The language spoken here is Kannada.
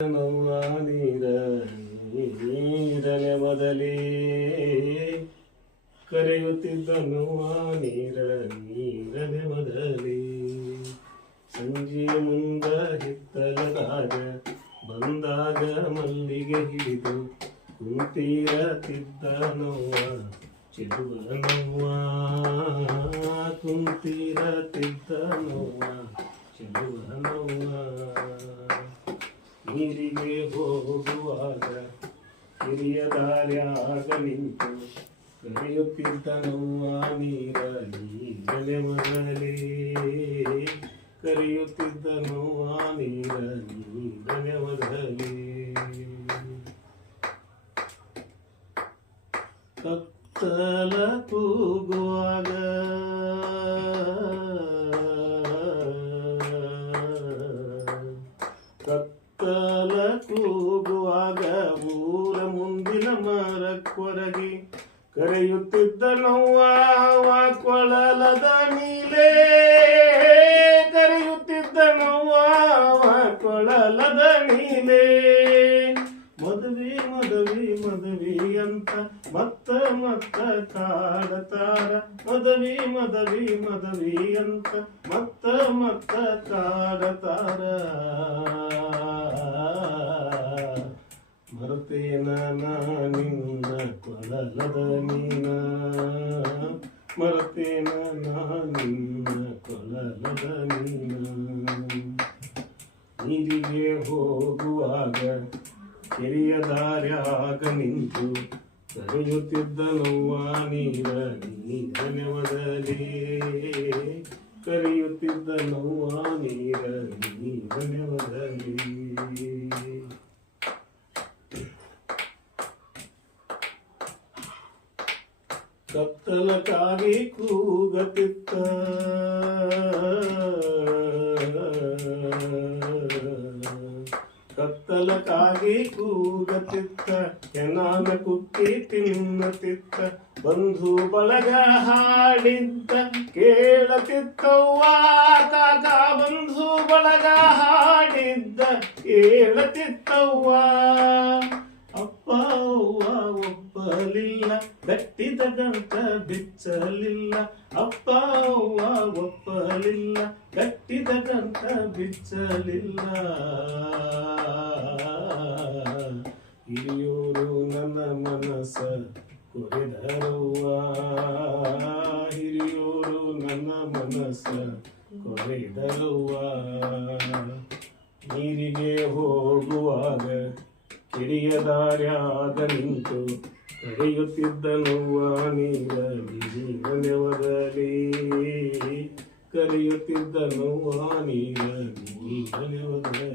ನಮ್ಮ ನೀರನೆ ಮೊದಲೇ ಕರೆಯುತ್ತಿದ್ದನು ನೀರನೆ ಮೊದಲೇ ಸಂಜೆ ಮುಂದ ಹಿತ್ತಲದಾಗ ಬಂದಾಗ ಮಲ್ಲಿಗೆ ಹಿಡಿದು ಕುಂತೀರತಿದ್ದನವ್ವ ಚೆಲುವನವ್ವ ಕುಂತೀರತಿದ್ದನವ್ವ ಚೆಲುವನವ್ವ ನೀರಿಗೆ ಹೋಗುವಾಗ ಹಿರಿಯ ದಾರ್ಯಾಗ ನಿಂತು ಕರೆಯುತ್ತಿದ್ದನವ್ವ ನೀರನೆ ಮೊದಲೇ ಕರೆಯುತ್ತಿದ್ದನವ್ವ ನೀರನೆ ಮೊದಲೇ ಕತ್ತಲ ಕೂಗುವಾಗ ಕತ್ತಲ ಕೂಗುವಾಗ ಊರ ಮುಂದಿನ ಮರಕ್ಕೊರಗಿ ಕರೆಯುತ್ತಿದ್ದನವ್ವ ಕೊಳಲದ ನೀಲೇ ಕರೆಯುತ್ತಿದ್ದನವ್ವ ಕೊಳಲದ ನೀಲೇ ಮದುವೆ ಮದುವೆ ಮದುವೆ ಅಂತ ಮತ್ತ ಕಾಡತಾರ ಮದುವೆ ಮದುವೆ ಮದುವೆ ಅಂತ ಮತ್ತ ಕಾಡತಾರ ಮರತೇನ ನಿನ್ನ ಕೊಳಲದ ನೀನ ಮರತೇನ ನಿನ್ನ ಕೊಳಲದ ನೀನ ನೀರಿಗೆ ಹೋಗುವಾಗ ಕೆರೆಯ ದಾರ್ಯಾಗ ನಿಂತು ಕರೆಯುತ್ತಿದ್ದನವ್ವ ನೀರನೆ ಮೊದಲೇ ಕರೆಯುತ್ತಿದ್ದನವ್ವ ನೀರನೆ ಮೊದಲೇ ಕತ್ತಲಕ್ಕಾಗಿ ಕೂಗತಿತ್ತ ಕತ್ತಲಕ್ಕಾಗಿ ಕೂಗತಿತ್ತ ಕೆನಾನ ಕುಕ್ಕಿ ತಿನ್ನತಿತ್ತ ಬಂಧು ಬಳಗ ಹಾಡಿದ್ದ ಕೇಳತಿತ್ತವ್ವ ಕಾಕ ಬಂಧು ಬಳಗ ಹಾಡಿದ್ದ ಕೇಳತಿತ್ತವ್ವ ಅಪ್ಪ ಅವ್ವ ಒಪ್ಪಲಿಲ್ಲ ಗಟ್ಟಿದ ಗಂಟ ಬಿಚ್ಚಲಿಲ್ಲ ಅಪ್ಪ ಅವ್ವ ಒಪ್ಪಲಿಲ್ಲ ಗಟ್ಟಿದ ಗಂಟ ಬಿಚ್ಚಲಿಲ್ಲ ಹಿರಿಯೂರು ನನ್ನ ಮನಸ ಕೊರೆದರವ್ವ ಹಿರಿಯೂರು ನನ್ನ ಮನಸ ಕೊರೆದರವ್ವ ನೀರಿಗೆ ಹೋಗುವಾಗ ಕಿರಿಯ ದಾರ್ಯಾಗ ನಿಂತು ಕರೆಯುತ್ತಿದ್ದನವ್ವ ನೀರನೆ ಮೊದಲೇ ಕರೆಯುತ್ತಿದ್ದನವ್ವ ನೀರನೆ ಮೊದಲೇ